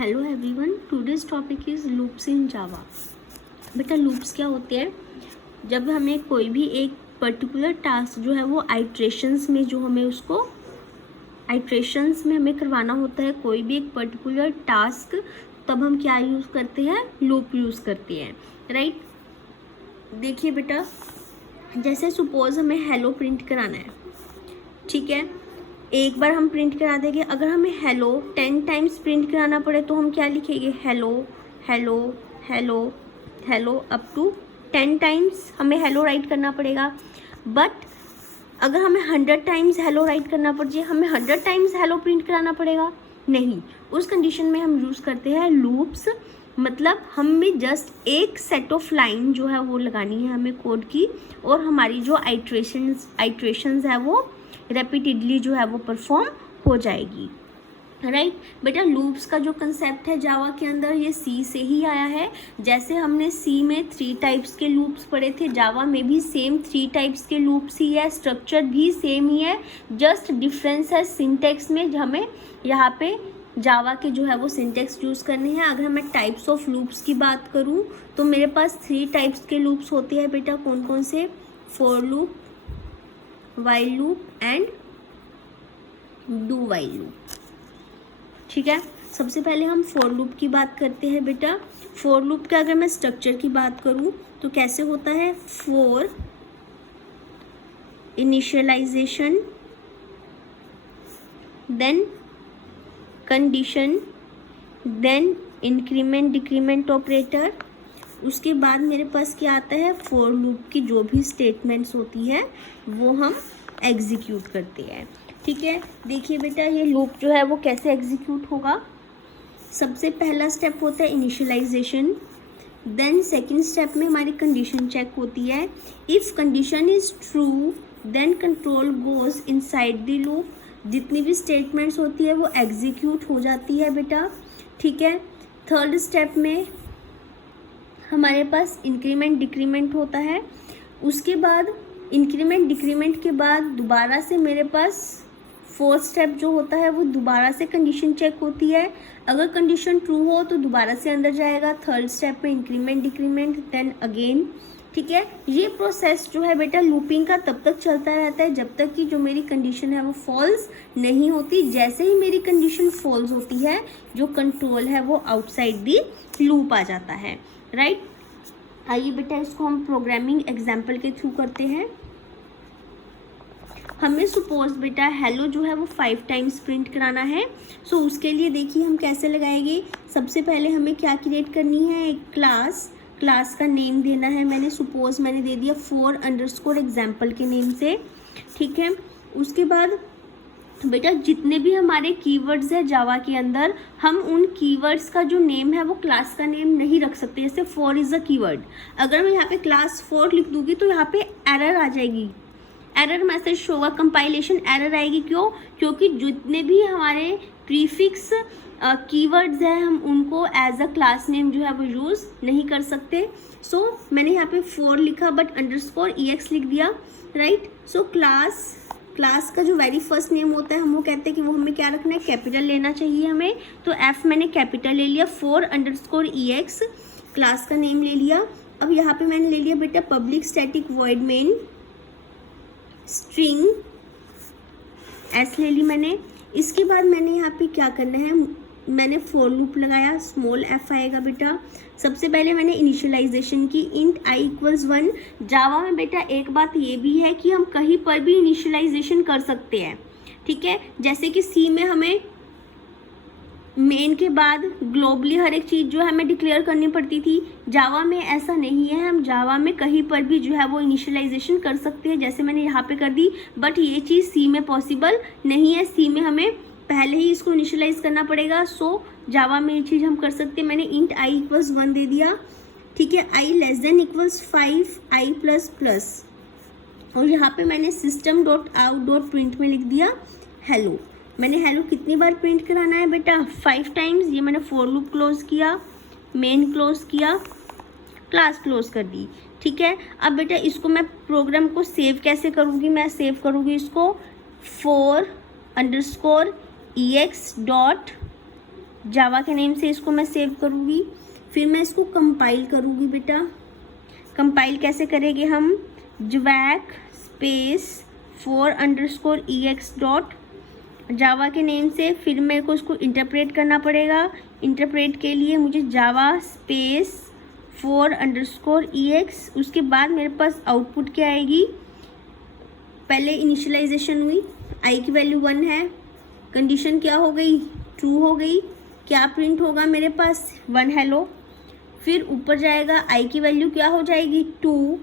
Hello everyone, today's topic is loops in Java. बेटा loops क्या होते हैं? जब हमें कोई भी एक पर्टिकुलर टास्क जो है वो आइट्रेशंस में हमें करवाना होता है, कोई भी एक पर्टिकुलर टास्क, तब हम क्या यूज़ करते हैं? लूप यूज़ करते हैं, राइट। देखिए बेटा, जैसे सपोज हमें हेलो प्रिंट कराना है, ठीक है। एक बार हम प्रिंट करा देंगे। अगर हमें हेलो 10 टाइम्स प्रिंट कराना पड़े तो हम क्या लिखेंगे? Hello hello hello hello, up to 10 times हमें हेलो राइट करना पड़ेगा। बट अगर हमें 100 टाइम्स हेलो राइट करना पड़ जाए, हमें 100 टाइम्स हेलो प्रिंट कराना पड़ेगा? नहीं। उस कंडीशन में हम यूज़ करते हैं लूप्स। मतलब हमें जस्ट एक सेट ऑफ लाइन जो है वो लगानी है हमें कोड की, और हमारी जो आइट्रेशंस है वो रेपिटेडली जो है वो परफॉर्म हो जाएगी, राइट। बेटा लूप्स का जो कंसेप्ट है जावा के अंदर, ये सी से ही आया है। जैसे हमने सी में 3 टाइप्स के लूप्स पढ़े थे, जावा में भी सेम 3 टाइप्स के लूप्स ही है, स्ट्रक्चर भी सेम ही है, जस्ट डिफरेंस है सिंटेक्स में। हमें यहाँ पे जावा के जो है वो सिंटेक्स यूज़ करने हैं। अगर मैं टाइप्स ऑफ लूप्स की बात करूँ तो मेरे पास 3 टाइप्स के लूप्स होते हैं बेटा। कौन कौन से? For loop, while loop and do while loop, ठीक है। सबसे पहले हम फॉर लूप की बात करते हैं बेटा। फॉर लूप का अगर मैं स्ट्रक्चर की बात करूं तो कैसे होता है? For initialization, then condition, then increment decrement operator. उसके बाद मेरे पास क्या आता है? फॉर लूप की जो भी स्टेटमेंट्स होती है वो हम एग्जीक्यूट करते हैं, ठीक है। देखिए बेटा, ये लूप जो है वो कैसे एग्जीक्यूट होगा। सबसे पहला स्टेप होता है इनिशियलाइजेशन, देन सेकंड स्टेप में हमारी कंडीशन चेक होती है। If condition is true then control goes inside the loop. जितनी भी स्टेटमेंट्स होती है वो एग्जीक्यूट हो जाती है बेटा, ठीक है। थर्ड स्टेप में हमारे पास इंक्रीमेंट डिक्रीमेंट होता है। उसके बाद इंक्रीमेंट डिक्रीमेंट के बाद दोबारा से मेरे पास फोर्थ स्टेप जो होता है वो दोबारा से कंडीशन चेक होती है। अगर कंडीशन ट्रू हो तो दोबारा से अंदर जाएगा। थर्ड स्टेप में इंक्रीमेंट डिक्रीमेंट, देन अगेन, ठीक है। ये प्रोसेस जो है बेटा लूपिंग का तब तक चलता रहता है जब तक कि जो मेरी कंडीशन है वो फॉल्स नहीं होती। जैसे ही मेरी कंडीशन फॉल्स होती है, जो कंट्रोल है वो आउटसाइड दी लूप आ जाता है, राइट। आइए बेटा इसको हम प्रोग्रामिंग एग्जाम्पल के थ्रू करते हैं। हमें सपोज बेटा हेलो जो है वो 5 टाइम्स प्रिंट कराना है। सो उसके लिए देखिए हम कैसे लगाएंगे। सबसे पहले हमें क्या क्रिएट करनी है? एक क्लास का नेम देना है। मैंने दे दिया for_example के नेम से, ठीक है। उसके बाद बेटा जितने भी हमारे कीवर्ड्स है जावा के अंदर, हम उन कीवर्ड्स का जो नेम है वो क्लास का नेम नहीं रख सकते। जैसे फॉर इज़ अ कीवर्ड, अगर मैं यहाँ पे क्लास 4 लिख दूंगी तो यहाँ पे एरर आ जाएगी, एरर मैसेज शो होगा, कंपाइलेशन एरर आएगी। क्यों? क्योंकि जितने भी हमारे प्रीफिक्स कीवर्ड्स हैं हम उनको एज अ क्लास नेम जो है वो यूज़ नहीं कर सकते। सो मैंने यहाँ पे 4 लिखा बट _ex लिख दिया, राइट। सो क्लास का जो वेरी फर्स्ट नेम होता है हम वो कहते हैं कि वो हमें क्या रखना है? कैपिटल लेना चाहिए हमें। तो f मैंने कैपिटल ले लिया, for_ex क्लास का नेम ले लिया। अब यहाँ पे मैंने ले लिया बेटा public static void main string s ले ली मैंने। इसके बाद मैंने यहाँ पे क्या करना है? मैंने फॉर लूप लगाया, स्मॉल f आएगा बेटा। सबसे पहले मैंने इनिशियलाइजेशन की, इंट i = 1। जावा में बेटा एक बात ये भी है कि हम कहीं पर भी इनिशियलाइजेशन कर सकते हैं, ठीक है। जैसे कि सी में हमें मेन के बाद ग्लोबली हर एक चीज़ जो है हमें डिक्लेयर करनी पड़ती थी। जावा में ऐसा नहीं है, हम जावा में कहीं पर भी जो है वो इनिशियलाइजेशन कर सकते हैं, जैसे मैंने यहाँ पे कर दी। बट ये चीज़ सी में पॉसिबल नहीं है, सी में हमें पहले ही इसको इनिशियलाइज करना पड़ेगा। सो जावा में ये चीज़ हम कर सकते हैं। मैंने इंट i = 1 दे दिया, ठीक है। i <= 5 i++, और यहाँ पे मैंने system.out.print में लिख दिया हेलो। मैंने हेलो कितनी बार प्रिंट कराना है बेटा? 5 टाइम्स। ये मैंने फॉर लूप क्लोज किया, मेन क्लोज किया, क्लास क्लोज कर दी, ठीक है। अब बेटा इसको मैं प्रोग्राम को सेव कैसे करूँगी? मैं सेव करूँगी इसको for_ex जावा के नेम से इसको मैं सेव करूँगी। फिर मैं इसको कंपाइल करूँगी बेटा। कंपाइल कैसे करेंगे हम, jvac space for_ex dot Java के नेम से, फिर मेरे को इसको इंटरप्रेट करना पड़ेगा। इंटरप्रेट के लिए मुझे जावा स्पेस for_ex, उसके बाद मेरे पास आउटपुट क्या आएगी, पहले इनिशियलाइजेशन हुई, आई की वैल्यू 1 है, कंडीशन क्या हो गई, ट्रू हो गई, क्या प्रिंट होगा मेरे पास 1 हेलो, फिर ऊपर जाएगा आई की वैल्यू क्या हो जाएगी 2,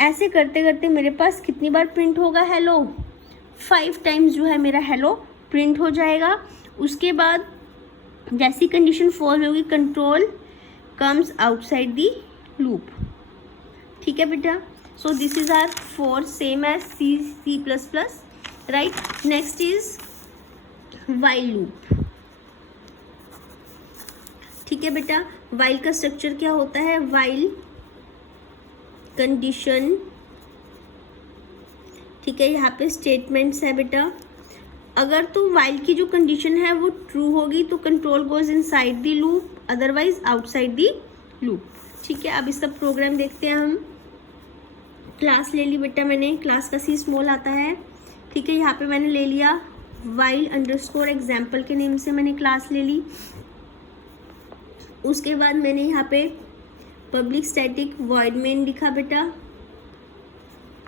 ऐसे करते करते मेरे पास कितनी बार प्रिंट होगा हेलो, 5 टाइम्स जो है मेरा हेलो प्रिंट हो जाएगा। उसके बाद जैसी कंडीशन फॉल होगी, control comes outside the loop. ठीक है बेटा, so this is our for same as C++, right. Next is while loop. ठीक है बेटा, वाइल का स्ट्रक्चर क्या होता है, वाइल कंडीशन, ठीक है, यहाँ पे स्टेटमेंट्स है बेटा। अगर तो वाइल की जो कंडीशन है वो ट्रू होगी तो control goes inside the loop, otherwise outside the loop. ठीक है, अब इसका प्रोग्राम देखते हैं हम। क्लास ले ली बेटा मैंने, क्लास का C स्मॉल आता है। ठीक है, यहाँ पे मैंने ले लिया वाइल अंडरस्कोर एग्जाम्पल के नेम से मैंने क्लास ले ली। उसके बाद मैंने यहाँ पे पब्लिक स्टैटिक वॉइड मेन लिखा बेटा।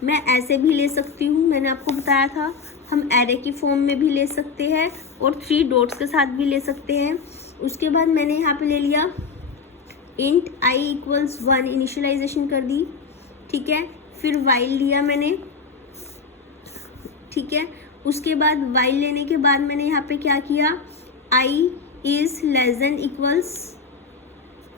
मैं ऐसे भी ले सकती हूँ, मैंने आपको बताया था हम एरे की फॉर्म में भी ले सकते हैं और 3 डॉट्स के साथ भी ले सकते हैं। उसके बाद मैंने यहाँ पे ले लिया इंट i इक्वल्स 1, इनिशियलाइजेशन कर दी। ठीक है, फिर वाइल लिया मैंने। ठीक है, उसके बाद वाइल लेने के बाद मैंने यहाँ पे क्या किया, i is less than equals,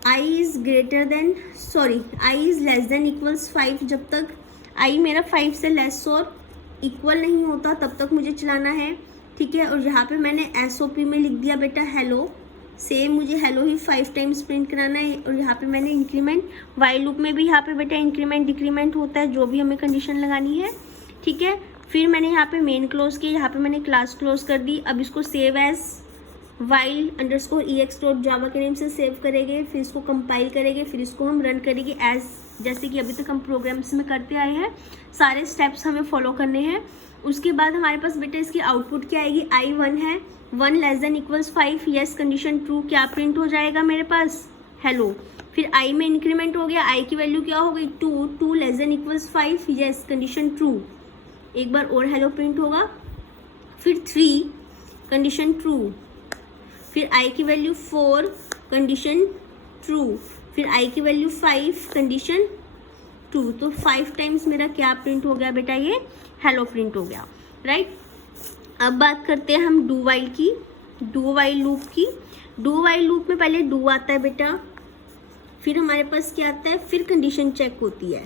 i is greater than, sorry i is less than equals 5, जब तक i मेरा 5 से लेस और इक्वल नहीं होता तब तक मुझे चलाना है। ठीक है, और यहाँ पे मैंने SOP में लिख दिया बेटा हेलो, सेम मुझे हेलो ही 5 टाइम्स प्रिंट कराना है। और यहाँ पे मैंने इंक्रीमेंट, वाइल लूप में भी यहाँ पे बेटा इंक्रीमेंट डिक्रीमेंट होता है, जो भी हमें कंडीशन लगानी है। ठीक है, फिर मैंने यहाँ पे मेन क्लोज किया, यहाँ पे मैंने क्लास क्लोज कर दी। अब इसको save as while underscore ex dot Java के नेम से सेव करेंगे, फिर इसको कंपाइल करेंगे, फिर इसको हम रन करेंगे एज जैसे कि अभी तक हम प्रोग्राम्स में करते आए हैं। सारे स्टेप्स हमें फॉलो करने हैं। उसके बाद हमारे पास बेटा इसकी आउटपुट क्या आएगी, i 1 है, 1 less than equals 5, yes condition true, क्या प्रिंट हो जाएगा मेरे पास हेलो। फिर i में इंक्रीमेंट हो गया, i की वैल्यू क्या हो गई 2, 2 less than equals 5, yes condition true, एक बार और हेलो प्रिंट होगा। फिर 3 कंडीशन ट्रू, फिर i की वैल्यू 4 कंडीशन ट्रू, फिर i की वैल्यू 5 कंडीशन ट्रू। तो 5 टाइम्स मेरा क्या प्रिंट हो गया बेटा, ये हेलो प्रिंट हो गया, राइट। अब बात करते हैं हम डू वाइल की, डू वाइल लूप की। डू वाइल लूप में पहले डू आता है बेटा, फिर हमारे पास क्या आता है, फिर कंडीशन चेक होती है।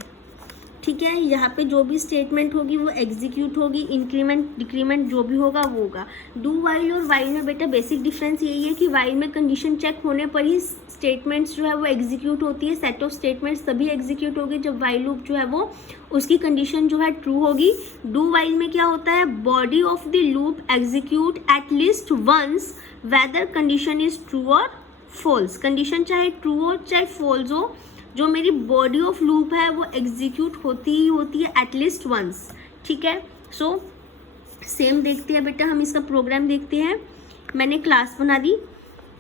ठीक है, यहाँ पे जो भी स्टेटमेंट होगी वो एग्जीक्यूट होगी, इंक्रीमेंट डिक्रीमेंट जो भी होगा वो होगा। डू वाइल और वाइल में बेटा बेसिक डिफरेंस यही है कि वाइल में कंडीशन चेक होने पर ही स्टेटमेंट्स जो है वो एग्जीक्यूट होती है, सेट ऑफ स्टेटमेंट्स तभी एग्जीक्यूट होगी जब वाइल लूप जो है वो उसकी कंडीशन जो है ट्रू होगी। डू वाइल में क्या होता है, body of the loop execute at least once whether condition is true और फॉल्स। कंडीशन चाहे ट्रू हो चाहे फॉल्स हो, जो मेरी बॉडी ऑफ लूप है वो एग्जीक्यूट होती ही होती है एटलीस्ट वंस। ठीक है, सो सेम देखते हैं बेटा, हम इसका प्रोग्राम देखते हैं। मैंने क्लास बना दी,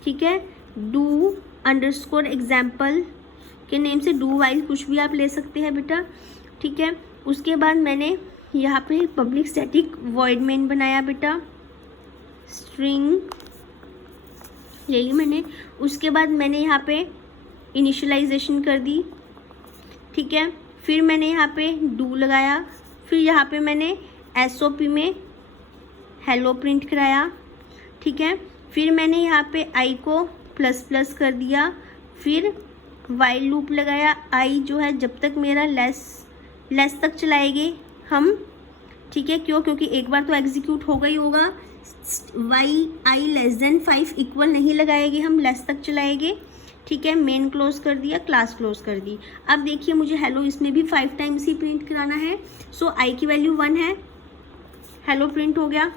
ठीक है, डू अंडरस्कोर एग्जाम्पल के नेम से, डू वाइल कुछ भी आप ले सकते हैं बेटा। ठीक है, उसके बाद मैंने यहाँ पे पब्लिक स्टैटिक वॉइड मेन बनाया बेटा, स्ट्रिंग ले ली मैंने। उसके बाद मैंने यहाँ पे इनिशियलाइजेशन कर दी। ठीक है, फिर मैंने यहाँ पे डू लगाया, फिर यहाँ पे मैंने SOP में हेलो प्रिंट कराया। ठीक है, फिर मैंने यहाँ पे i को ++ कर दिया, फिर वाइल लूप लगाया। i जो है जब तक मेरा लेस तक चलाएंगे हम। ठीक है, क्यों, क्योंकि एक बार तो एग्जीक्यूट होगा ही होगा। i लेस देन 5 इक्वल नहीं लगाएंगे हम, लेस तक चलाएंगे। ठीक है, मेन क्लोज कर दिया, क्लास क्लोज कर दी। अब देखिए मुझे हेलो इसमें भी 5 टाइम्स ही प्रिंट कराना है। सो i की वैल्यू 1 है, हेलो प्रिंट हो गया।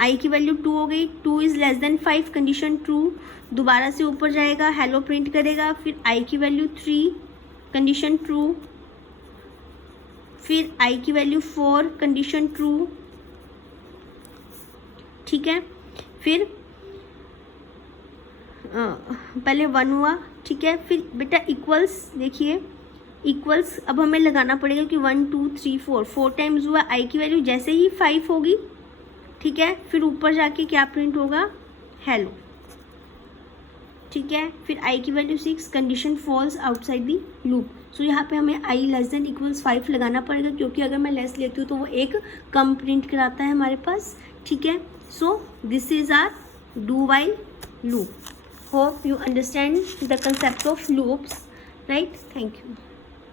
आई की वैल्यू 2 हो गई, 2 is less than 5, condition true, दोबारा से ऊपर जाएगा, हेलो प्रिंट करेगा, फिर आई की वैल्यू 3, कंडीशन ट्रू, फिर आई की वैल्यू 4, कंडीशन ट्रू, ठीक है। फिर पहले 1 हुआ, ठीक है। फिर बेटा इक्वल्स, देखिए इक्वल्स अब हमें लगाना पड़ेगा कि 1 2 3 4 टाइम्स हुआ, आई की वैल्यू जैसे ही 5 होगी, ठीक है, फिर ऊपर जाके क्या प्रिंट होगा, हेलो, ठीक है। फिर आई की value 6, condition false outside the loop. So यहाँ पे हमें आई लेस देन इक्वल्स 5 लगाना पड़ेगा, क्योंकि अगर मैं लेस लेती हूँ तो वो एक कम प्रिंट कराता है हमारे पास, ठीक है। So this is our do while loop. Hope you understand the concept of loops, right? Thank you.